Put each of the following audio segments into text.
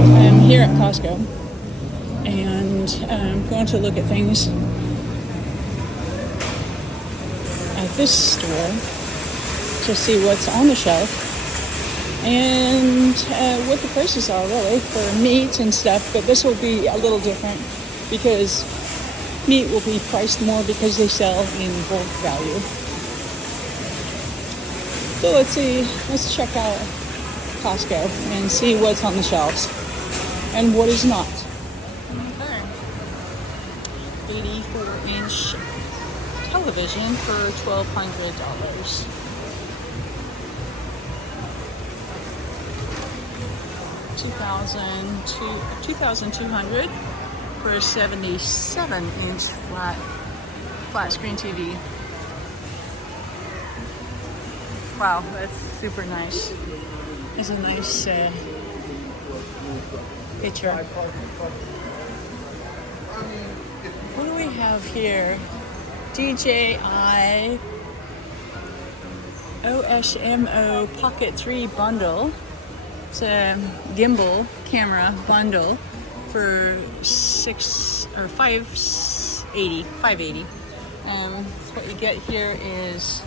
I'm here at Costco and I'm going to look at things at this store to see what's on the shelf and what the prices are really for meat and stuff. But this will be a little different because meat will be priced more because they sell in bulk value. So let's check out Costco and see what's on the shelves and what is not. Okay. 84-inch television for $1,200. $2,200 for a 77-inch flat screen TV. Wow, that's super nice. It's a nice picture. What do we have here? DJI OSMO Pocket 3 bundle. It's a gimbal camera bundle for $580. What you get here is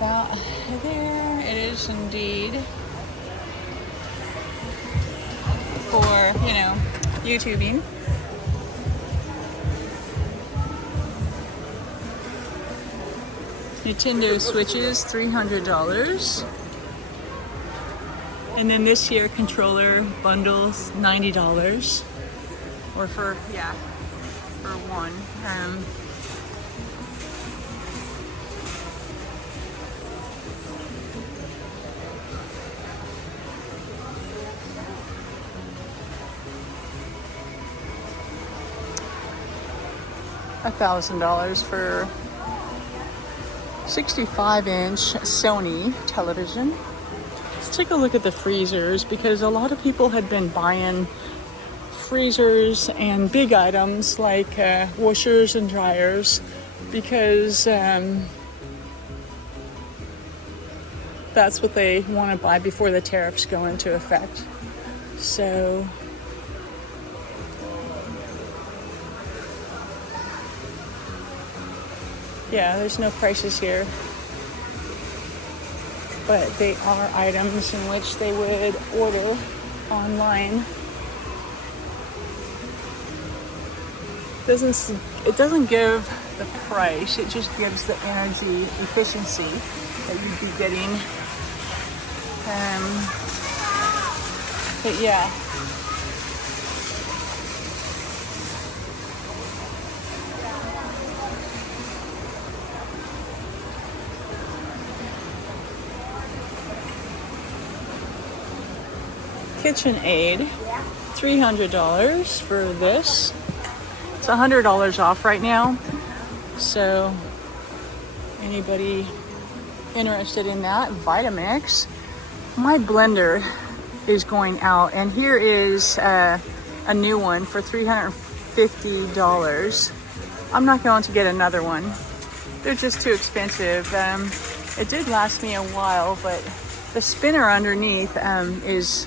that there it is indeed for YouTubing. Nintendo Switches, $300. And then this here controller bundles, $90. Or for one. $1,000 for 65-inch Sony television. Let's take a look at the freezers because a lot of people had been buying freezers and big items like washers and dryers because that's what they want to buy before the tariffs go into effect. So yeah, there's no prices here, but they are items in which they would order online. It doesn't give the price, it just gives the energy efficiency that you'd be getting. But yeah. KitchenAid, $300 for this. It's $100 off right now. So anybody interested in that? Vitamix. My blender is going out, and here is a new one for $350. I'm not going to get another one. They're just too expensive. It did last me a while, but the spinner underneath is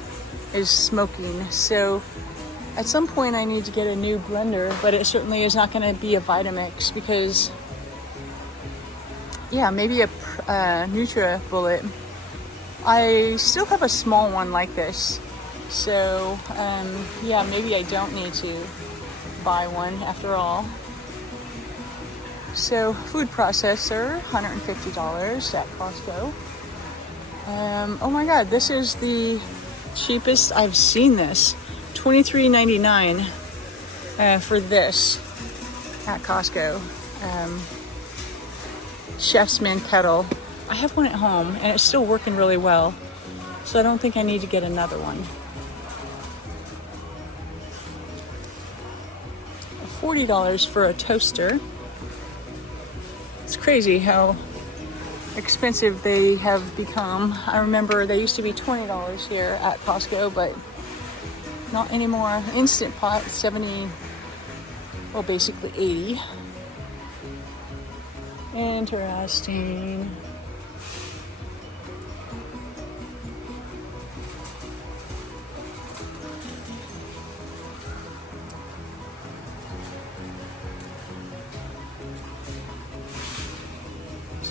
smoking. So at some point I need to get a new blender, but it certainly is not going to be a Vitamix because maybe a NutriBullet. I still have a small one like this, so maybe I don't need to buy one after all. So food processor, $150 at Costco. Oh my god, this is the cheapest I've seen this. $23.99 for this at Costco. Chef's Mint kettle. I have one at home and it's still working really well, so I don't think I need to get another one. $40 for a toaster. It's crazy how expensive they have become. I remember they used to be $20 here at Costco, but not anymore. Instant Pot, 70, well, basically 80. Interesting.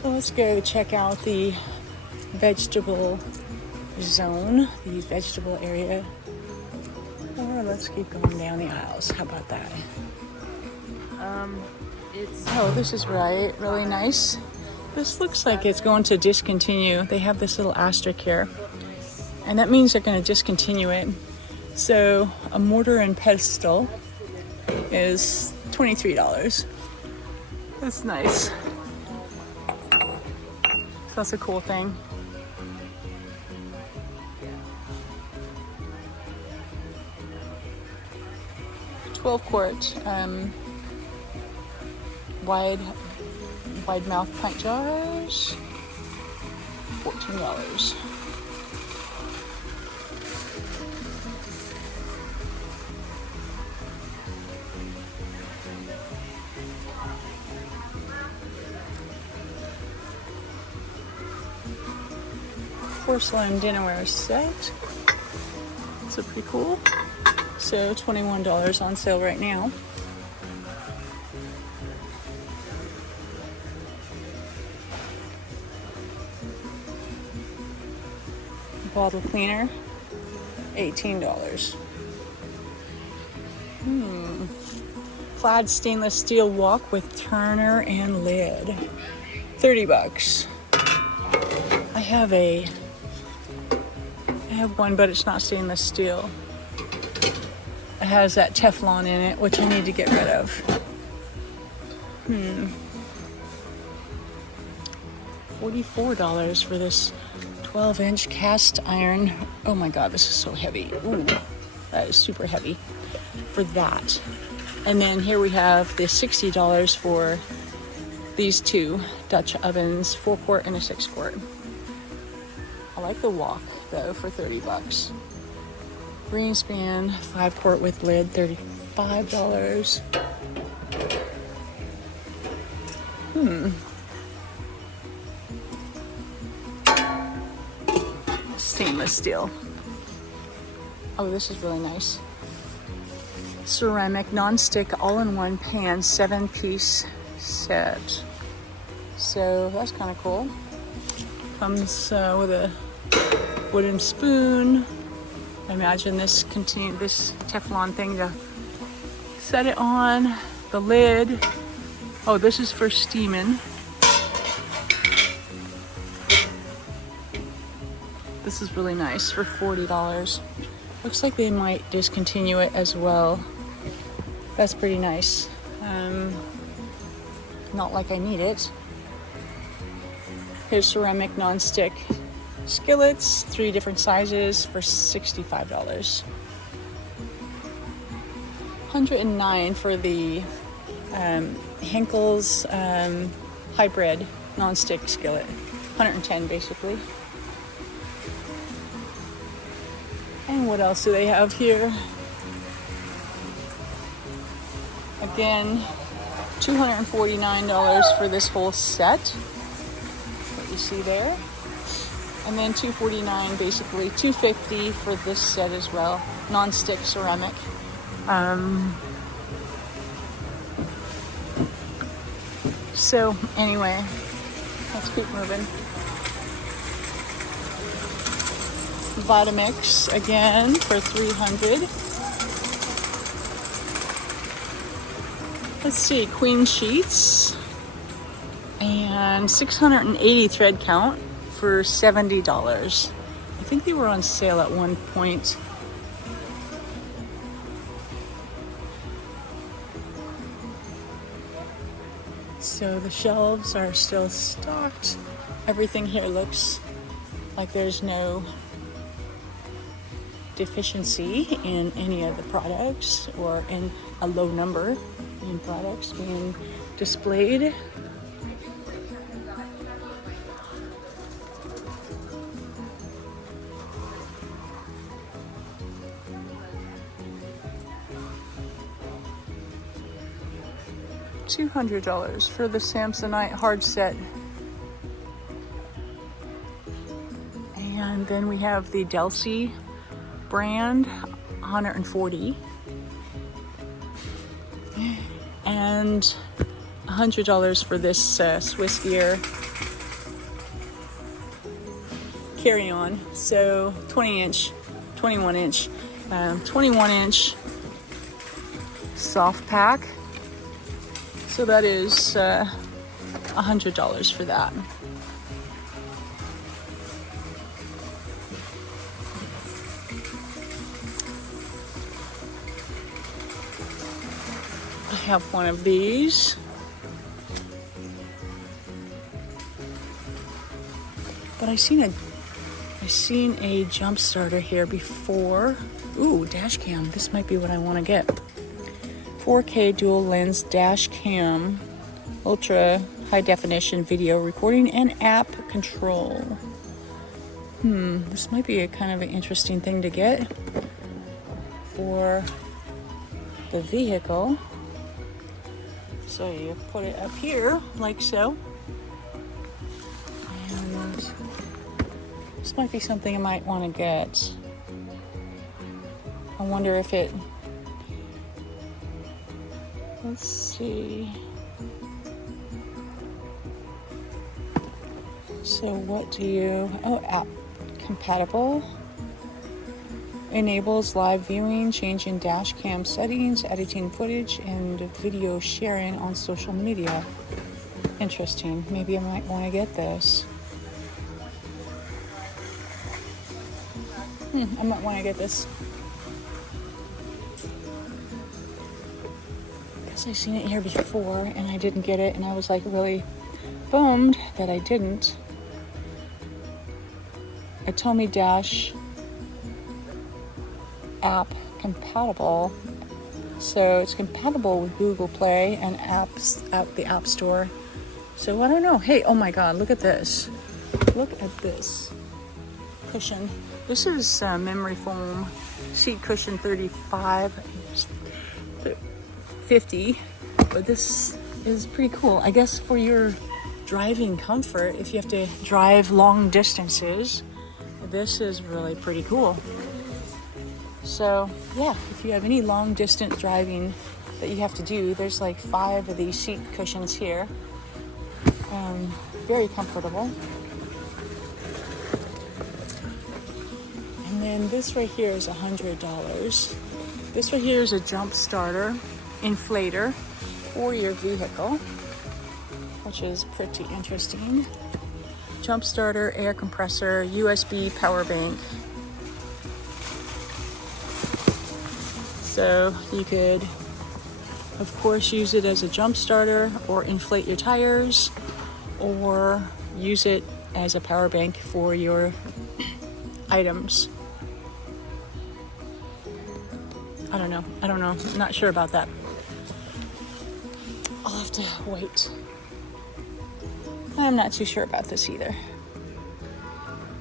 So let's go check out the vegetable zone, the vegetable area. Or let's keep going down the aisles. How about that? Oh, this is right. Really nice. This looks like it's going to discontinue. They have this little asterisk here. And that means they're going to discontinue it. So a mortar and pestle is $23. That's nice. So that's a cool thing. $12-quart wide mouth pint jars, $14. Porcelain dinnerware set. It's pretty cool. So $21 on sale right now. Bottle cleaner, $18. Plaid stainless steel wok with turner and lid, $30. I have one, but it's not stainless steel. It has that Teflon in it, which I need to get rid of. $44 for this 12-inch cast iron. Oh my God, this is so heavy. Ooh, that is super heavy for that. And then here we have the $60 for these two Dutch ovens, 4-quart and a 6-quart. I like the wok though for $30. Greenspan 5-quart with lid, $35. Stainless steel. Oh, this is really nice. Ceramic non-stick all-in-one pan 7-piece set. So that's kind of cool. Comes with a wooden spoon. I imagine this Teflon thing to set it on. The lid. Oh, this is for steaming. This is really nice for $40. Looks like they might discontinue it as well. That's pretty nice. Not like I need it. Here's ceramic non-stick skillets, 3 different sizes for $65. $109 for the Henkel's hybrid non-stick skillet. $110 basically. And what else do they have here? Again, $249 for this whole set. What you see there. And then $249, basically $250 for this set as well. Non-stick ceramic. So anyway, let's keep moving. Vitamix again for $300. Let's see, queen sheets and 680 thread count for $70. I think they were on sale at one point. So the shelves are still stocked. Everything here looks like there's no deficiency in any of the products or in a low number in products being displayed. $200 for the Samsonite hard set. And then we have the Delsey brand, $140. And $100 for this Swiss gear carry-on. So 20-inch, 21-inch, 21-inch soft pack. So that is $100 for that. I have one of these. But I seen a jump starter here before. Ooh, dash cam. This might be what I want to get. 4K dual lens dash cam, ultra high definition video recording and app control. This might be a kind of an interesting thing to get for the vehicle. So you put it up here like so. And this might be something I might want to get. I wonder if it, let's see. So what do you, app compatible. Enables live viewing, changing dash cam settings, editing footage, and video sharing on social media. Interesting. Maybe I might want to get this. I might want to get this. Because I've seen it here before and I didn't get it, and I was like really bummed that I didn't. Atomi Dash app compatible. So it's compatible with Google Play and apps at the App Store. So I don't know. Hey, oh my God, look at this. Look at this cushion. This is memory foam seat cushion 50, but this is pretty cool. I guess for your driving comfort, if you have to drive long distances, this is really pretty cool. So yeah, if you have any long distance driving that you have to do, there's like 5 of these seat cushions here. Very comfortable. And then this right here is $100. This right here is a jump starter inflator for your vehicle, which is pretty interesting. Jump starter, air compressor, USB power bank. So you could, of course, use it as a jump starter or inflate your tires, or use it as a power bank for your items. I don't know. I'm not sure about that. I'll have to wait. I'm not too sure about this either.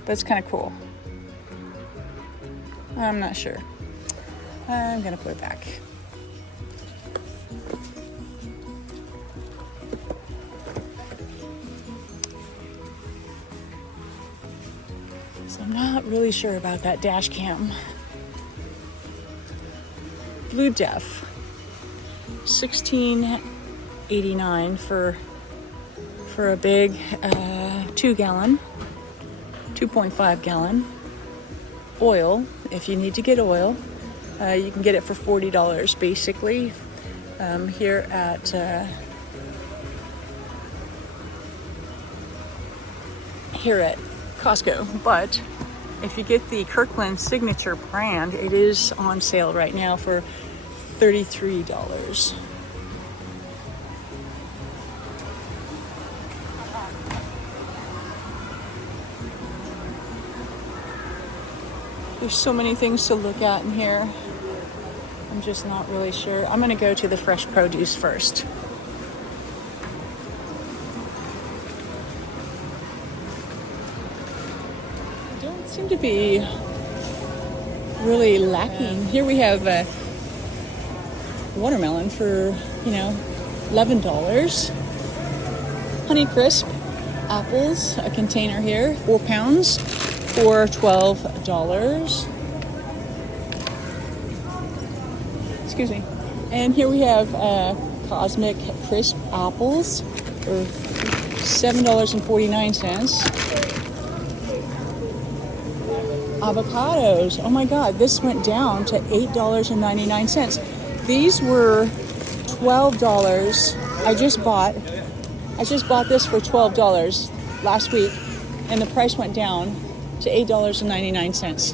But it's kind of cool. I'm not sure. I'm gonna put it back. So I'm not really sure about that dash cam. Blue Def, $16.89 for a big 2.5 gallon oil. If you need to get oil, you can get it for $40 basically here at Costco. But if you get the Kirkland Signature brand, it is on sale right now for $33. There's so many things to look at in here. I'm just not really sure. I'm gonna go to the fresh produce first. Don't seem to be really lacking. Here we have watermelon for, $11. Honeycrisp apples, a container here, 4 pounds for $12. Excuse me. And here we have Cosmic Crisp apples for $7.49. Avocados. Oh my God, this went down to $8.99. These were $12. I just bought this for $12 last week, and the price went down to $8.99.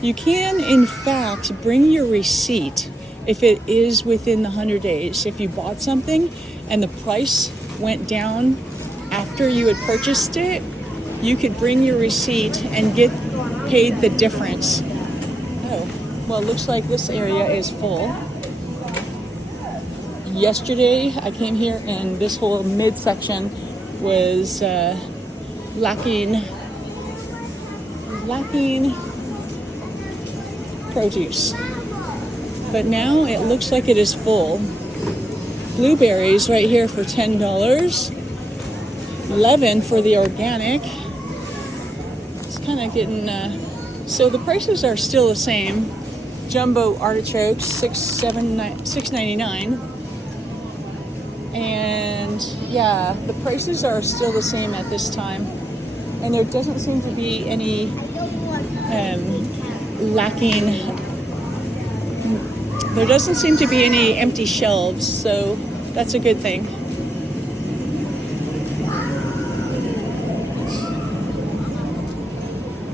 You can, in fact, bring your receipt if it is within the 100 days. If you bought something and the price went down after you had purchased it, you could bring your receipt and get paid the difference. Oh, well, it looks like this area is full. Yesterday, I came here and this whole midsection was lacking produce. But now it looks like it is full. Blueberries right here for $10. 11 for the organic. It's kind of getting so the prices are still the same. Jumbo artichokes $6.99. And yeah, the prices are still the same at this time. And there doesn't seem to be any there doesn't seem to be any empty shelves, so that's a good thing.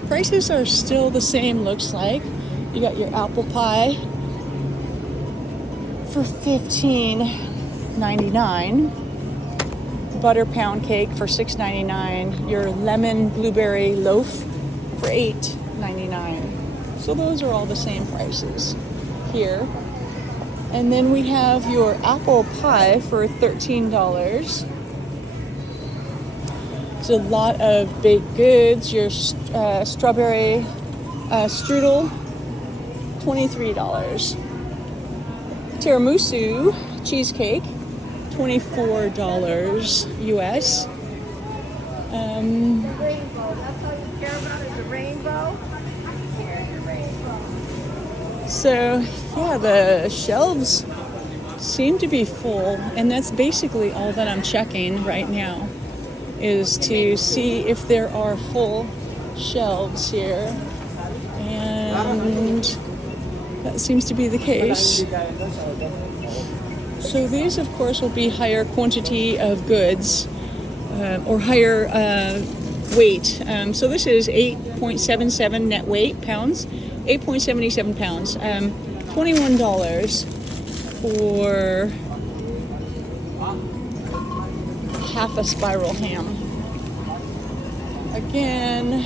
Prices are still the same, looks like. You got your apple pie for $15.99. Butter pound cake for $6.99. Your lemon blueberry loaf for $8.99. So those are all the same prices here. And then we have your apple pie for $13. There's a lot of baked goods. Your strawberry strudel, $23. Tiramisu cheesecake, $24 US. Rainbow. That's all you care about is the rainbow. Here's the rainbow. So yeah, the shelves seem to be full, and that's basically all that I'm checking right now, is to see if there are full shelves here, and that seems to be the case. So these, of course, will be higher quantity of goods or higher weight. So this is 8.77 net weight pounds, 8.77 pounds, $21 for half a spiral ham. Again,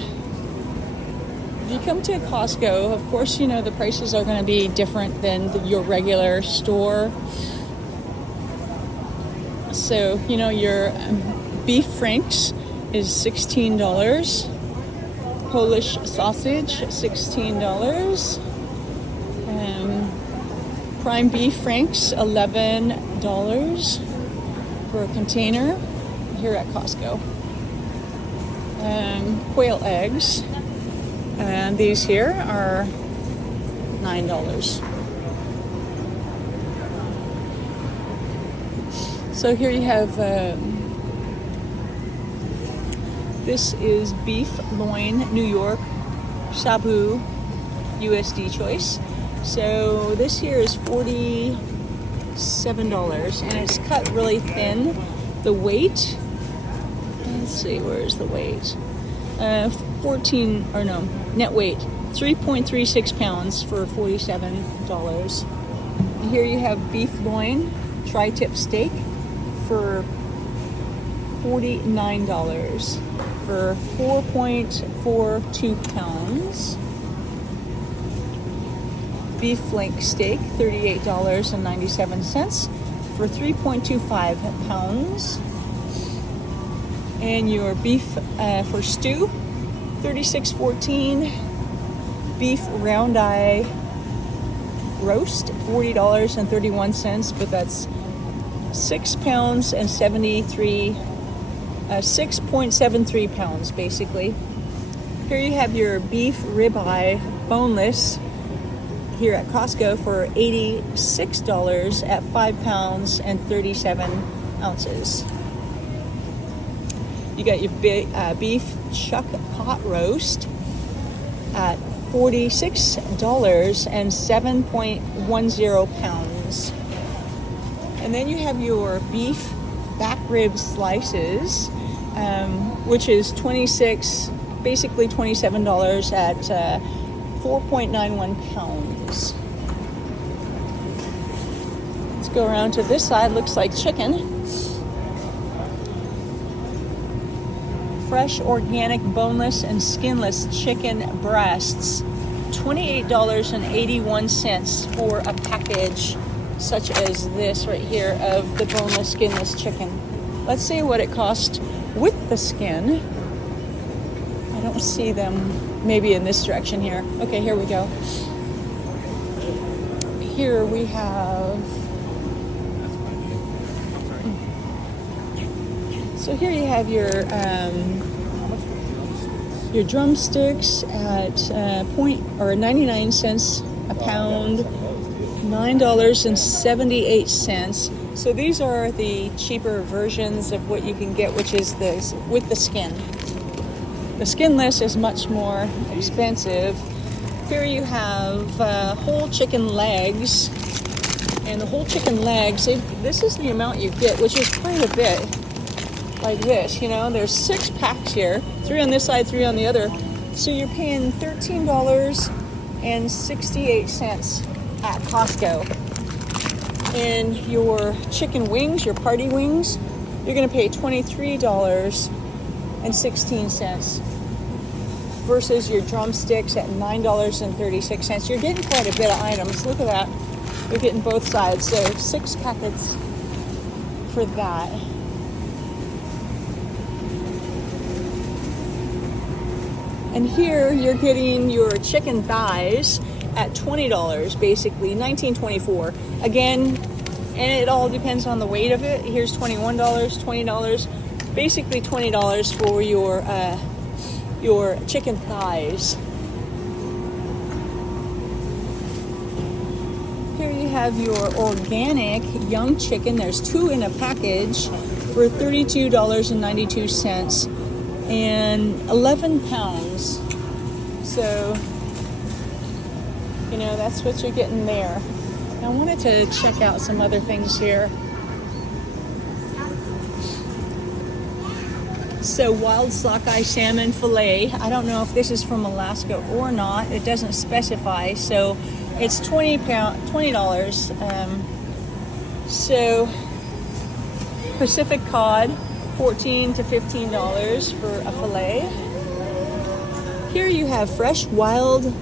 if you come to Costco, of course, you know the prices are going to be different than your regular store. So, you know, your beef franks is $16. Polish sausage, $16. Prime beef franks, $11 for a container here at Costco. Quail eggs, and these here are $9. So here you have, this is beef loin, New York, Shabu, USD choice. So this here is $47, and it's cut really thin. The weight, let's see, where's the weight? Net weight, 3.36 pounds for $47. And here you have beef loin, tri-tip steak for $49 for 4.42 pounds. Beef flank steak, $38.97 for 3.25 pounds. And your beef for stew, $36.14. Beef round eye roast, $40.31, but that's 6 pounds and 6.73 pounds basically. Here you have your beef ribeye boneless here at Costco for $86 at 5 pounds and 37 ounces. You got your beef chuck pot roast at $46 and 7.10 pounds. And then you have your beef back rib slices, which is basically $27 at 4.91 pounds. Let's go around to this side. Looks like chicken. Fresh, organic, boneless, and skinless chicken breasts, $28.81 for a package such as this right here of the boneless, skinless chicken. Let's see what it cost with the skin. I don't see them. Maybe in this direction here. Okay, here we go. Here we have. So here you have your drumsticks at 99 cents a pound, $9.78. So these are the cheaper versions of what you can get, which is this with the skin. The skinless is much more expensive. Here you have whole chicken legs, and the whole chicken legs, this is the amount you get, which is quite a bit. Like this, you know, there's 6 packs here, 3 on this side, 3 on the other. So you're paying $13.68 at Costco. And your chicken wings, your party wings, you're gonna pay $23.16 versus your drumsticks at $9.36. You're getting quite a bit of items. Look at that. You're getting both sides. So 6 packets for that. And here you're getting your chicken thighs at $20, basically $19.24. Again, and it all depends on the weight of it. Here's $21, $20, basically $20 for your chicken thighs. Here you have your organic young chicken. There's 2 in a package for $32.92 and 11 pounds. So, you know, that's what you're getting there. I wanted to check out some other things here. So wild sockeye salmon fillet. I don't know if this is from Alaska or not. It doesn't specify. So it's $20. So Pacific cod, $14 to $15 for a fillet. Here you have fresh wild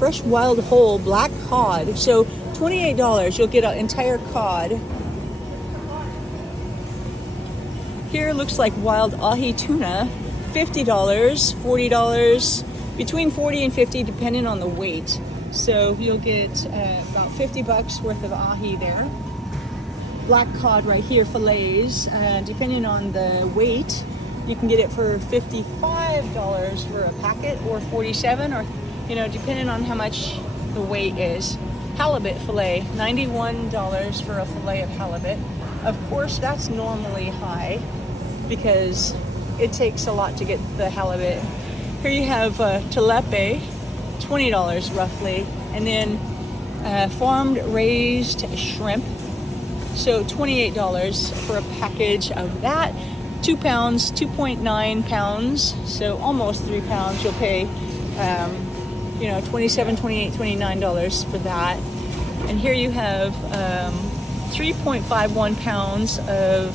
whole black cod. So $28, you'll get an entire cod. Here looks like wild ahi tuna, $50, $40, between $40 and $50 depending on the weight. So you'll get about $50 worth of ahi there. Black cod right here, fillets, depending on the weight, you can get it for $55 for a packet, or $47, or depending on how much the weight is. Halibut fillet, $91 for a fillet of halibut. Of course, that's normally high because it takes a lot to get the halibut. Here you have tilapia, $20 roughly, and then farmed raised shrimp. So $28 for a package of that. 2 pounds, 2.9 pounds, so almost 3 pounds. You'll pay, $27, $28, $29 for that. And here you have 3.51 pounds of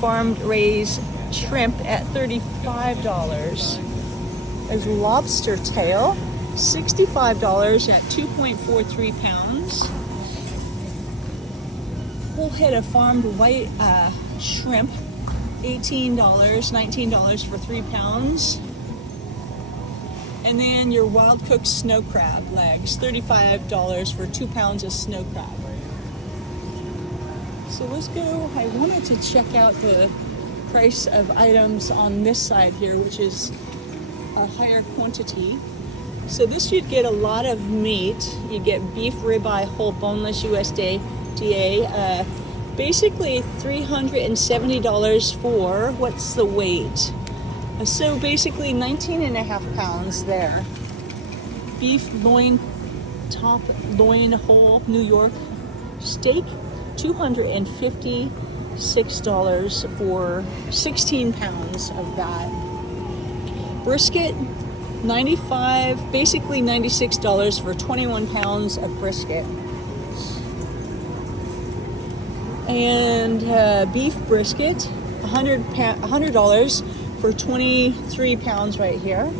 farmed raised shrimp at $35. There's lobster tail, $65 at 2.43 pounds. Whole head of farmed white shrimp, $18, $19 for 3 pounds. And then your wild cooked snow crab legs, $35 for 2 pounds of snow crab. So let's go. I wanted to check out the price of items on this side here, which is a higher quantity. So this, you'd get a lot of meat. You get beef ribeye, whole boneless USDA, basically $370 for, what's the weight? So basically 19.5 pounds there. Beef loin, top loin whole New York steak, $256 for 16 pounds of that. Brisket, basically $96 for 21 pounds of brisket. And beef brisket, $100 for 23 pounds right here.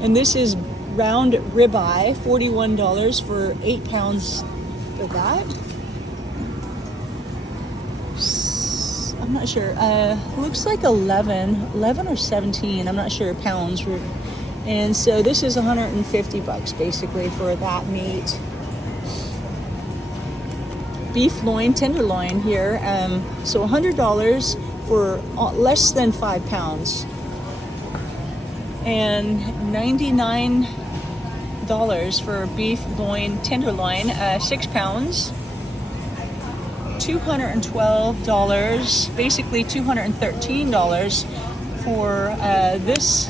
And this is round ribeye, $41 for 8 pounds for that. I'm not sure. Looks like 11 or 17. I'm not sure pounds. And so this is $150 basically for that meat. Beef loin, tenderloin here. So $100 for less than 5 pounds. And $99 for beef loin, tenderloin, 6 pounds. $212, basically $213 for this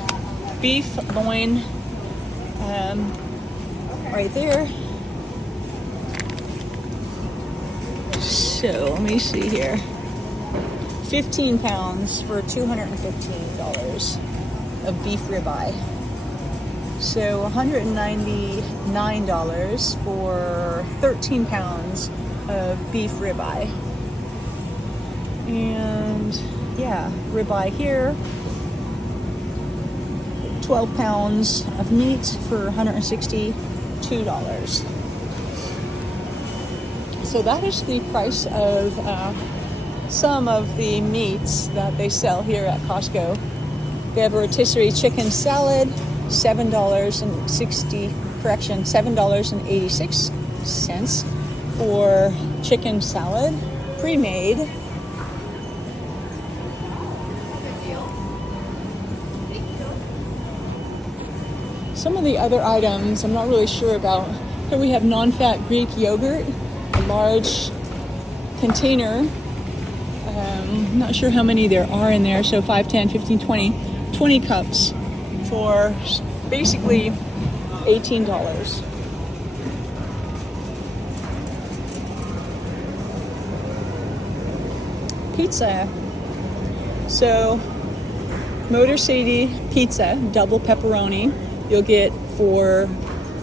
beef loin right there. So let me see here. 15 pounds for $215 of beef ribeye. So $199 for 13 pounds of beef ribeye. And yeah, ribeye here. 12 pounds of meat for $162. So that is the price of some of the meats that they sell here at Costco. They have a rotisserie chicken salad, $7.86 for chicken salad, pre-made. Some of the other items I'm not really sure about. Here we have non-fat Greek yogurt, a large container. Not sure how many there are in there, so 5, 10, 15, 20 cups for basically $18. Pizza. So Motor City pizza, double pepperoni, you'll get for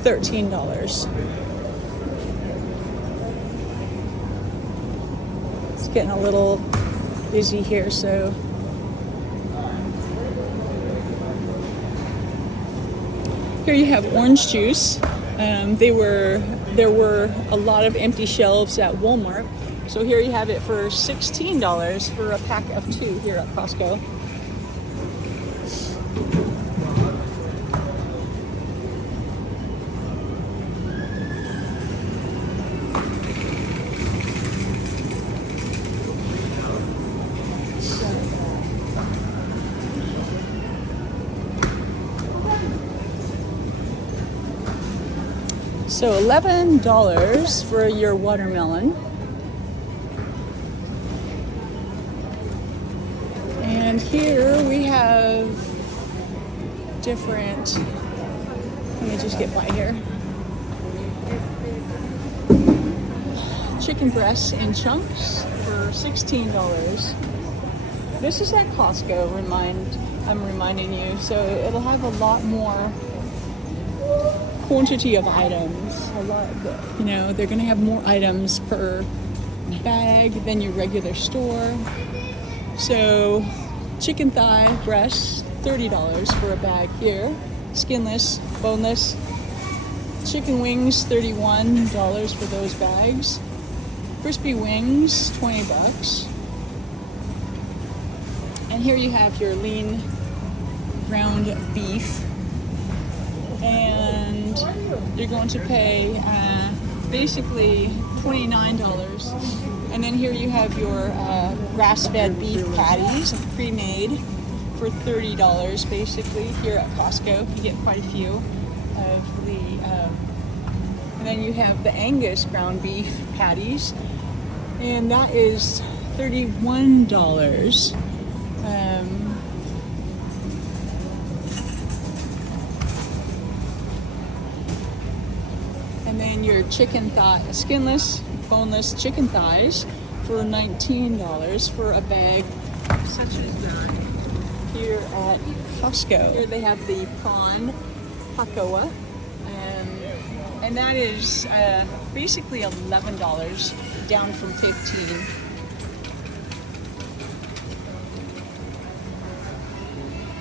$13. It's getting a little busy here, so here you have orange juice. There were a lot of empty shelves at Walmart, so here you have it for $16 for a pack of 2 here at Costco. So $11 for your watermelon. And here we have different, let me just get by here. Chicken breasts in chunks for $16. This is at Costco, I'm reminding you, so it'll have a lot more quantity of items. A lot, they're going to have more items per bag than your regular store. So chicken thigh breasts, $30 for a bag here. Skinless, boneless. Chicken wings, $31 for those bags. Crispy wings, $20. And here you have your lean ground beef. And you're going to pay basically $29. And then here you have your grass-fed beef patties, pre-made, for $30 basically here at Costco. You get quite a few of And then you have the Angus ground beef patties, and that is $31. And then your chicken thigh, skinless, boneless chicken thighs for $19 for a bag such as that here at Costco. Here they have the prawn pakoa, and that is basically $11 down from $15.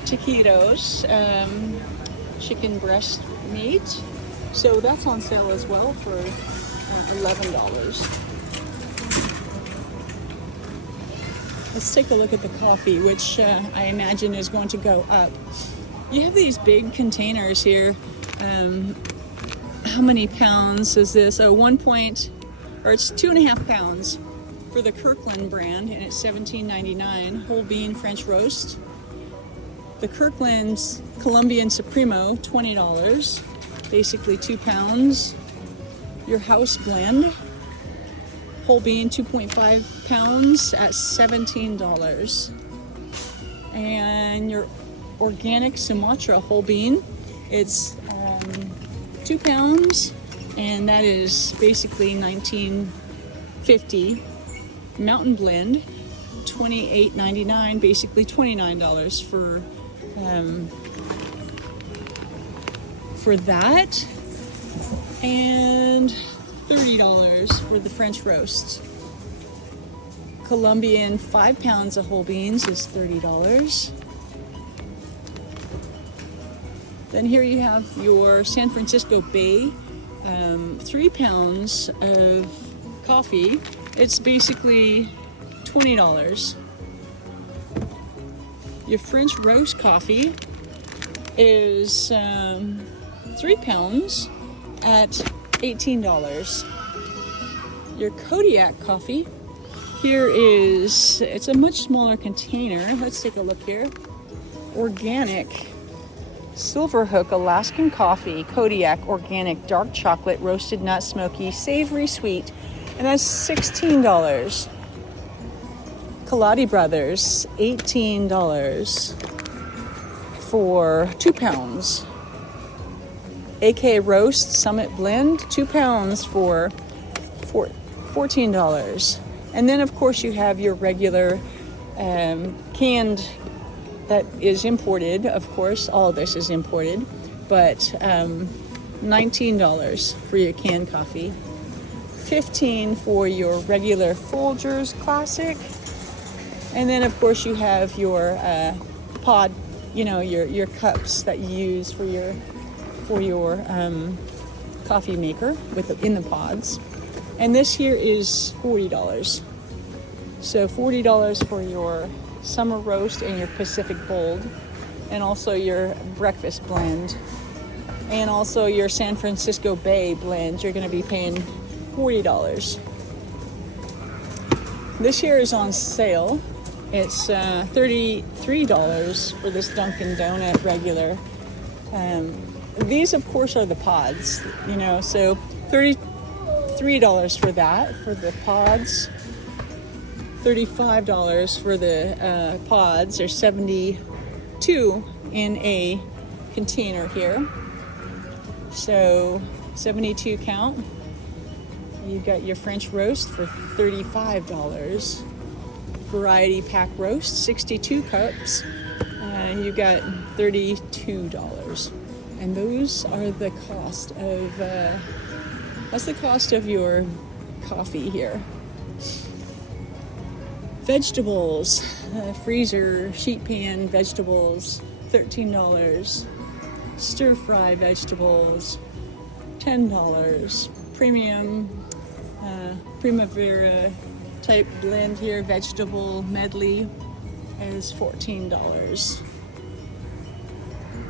Taquitos, chicken breast meat. So that's on sale as well for $11. Let's take a look at the coffee, which I imagine is going to go up. You have these big containers here. How many pounds is this? Oh, it's 2.5 pounds for the Kirkland brand, and it's $17.99. Whole bean French roast. The Kirkland's Colombian Supremo, $20. Basically 2 pounds. Your house blend, whole bean, 2.5 pounds at $17. And your organic Sumatra whole bean, it's 2 pounds, and that is basically $19.50. Mountain blend, $28.99, basically $29 for that, and $30 for the French roast. Colombian 5 pounds of whole beans is $30. Then here you have your San Francisco Bay, 3 pounds of coffee. It's basically $20. Your French roast coffee is 3 pounds at $18. Your Kodiak coffee here it's a much smaller container. Let's take a look here. Organic Silverhook Alaskan coffee, Kodiak organic dark chocolate, roasted nut, smoky, savory, sweet, and that's $16. Kaladi Brothers, $18 for 2 pounds. AK Roast Summit Blend, 2 pounds for $14. And then, of course, you have your regular canned that is imported. Of course, all of this is imported, but $19 for your canned coffee. $15 for your regular Folgers Classic. And then, of course, you have your pod, your cups that you use for your coffee maker in the pods. And this here is $40. So $40 for your summer roast and your Pacific Bold, and also your breakfast blend, and also your San Francisco Bay blend. You're going to be paying $40. This here is on sale. It's $33 for this Dunkin' Donut regular. These, of course, are the pods, so $33 for that, for the pods. $35 for the pods. There's 72 in a container here. So 72 count. You've got your French roast for $35. Variety pack roast, 62 cups. You've got $32. And those are the cost of, that's the cost of your coffee here. Vegetables, freezer, sheet pan vegetables, $13. Stir fry vegetables, $10. Premium Primavera type blend here, vegetable medley, is $14.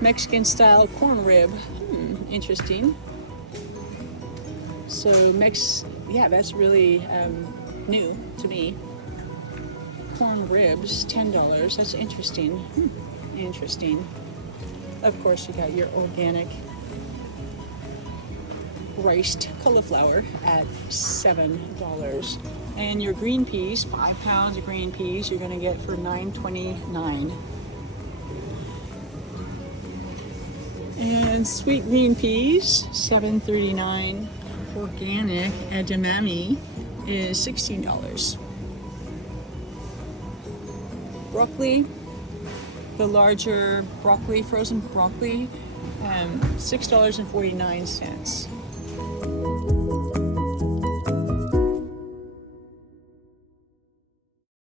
Mexican style corn rib, interesting. So that's really new to me. Corn ribs, $10. That's interesting. Interesting. Of course, you got your organic riced cauliflower at $7. And your green peas, 5 pounds of green peas, you're gonna get for $9.29. And sweet green peas, $7.39. Organic edamame is $16. Broccoli, the larger broccoli, frozen broccoli, $6.49.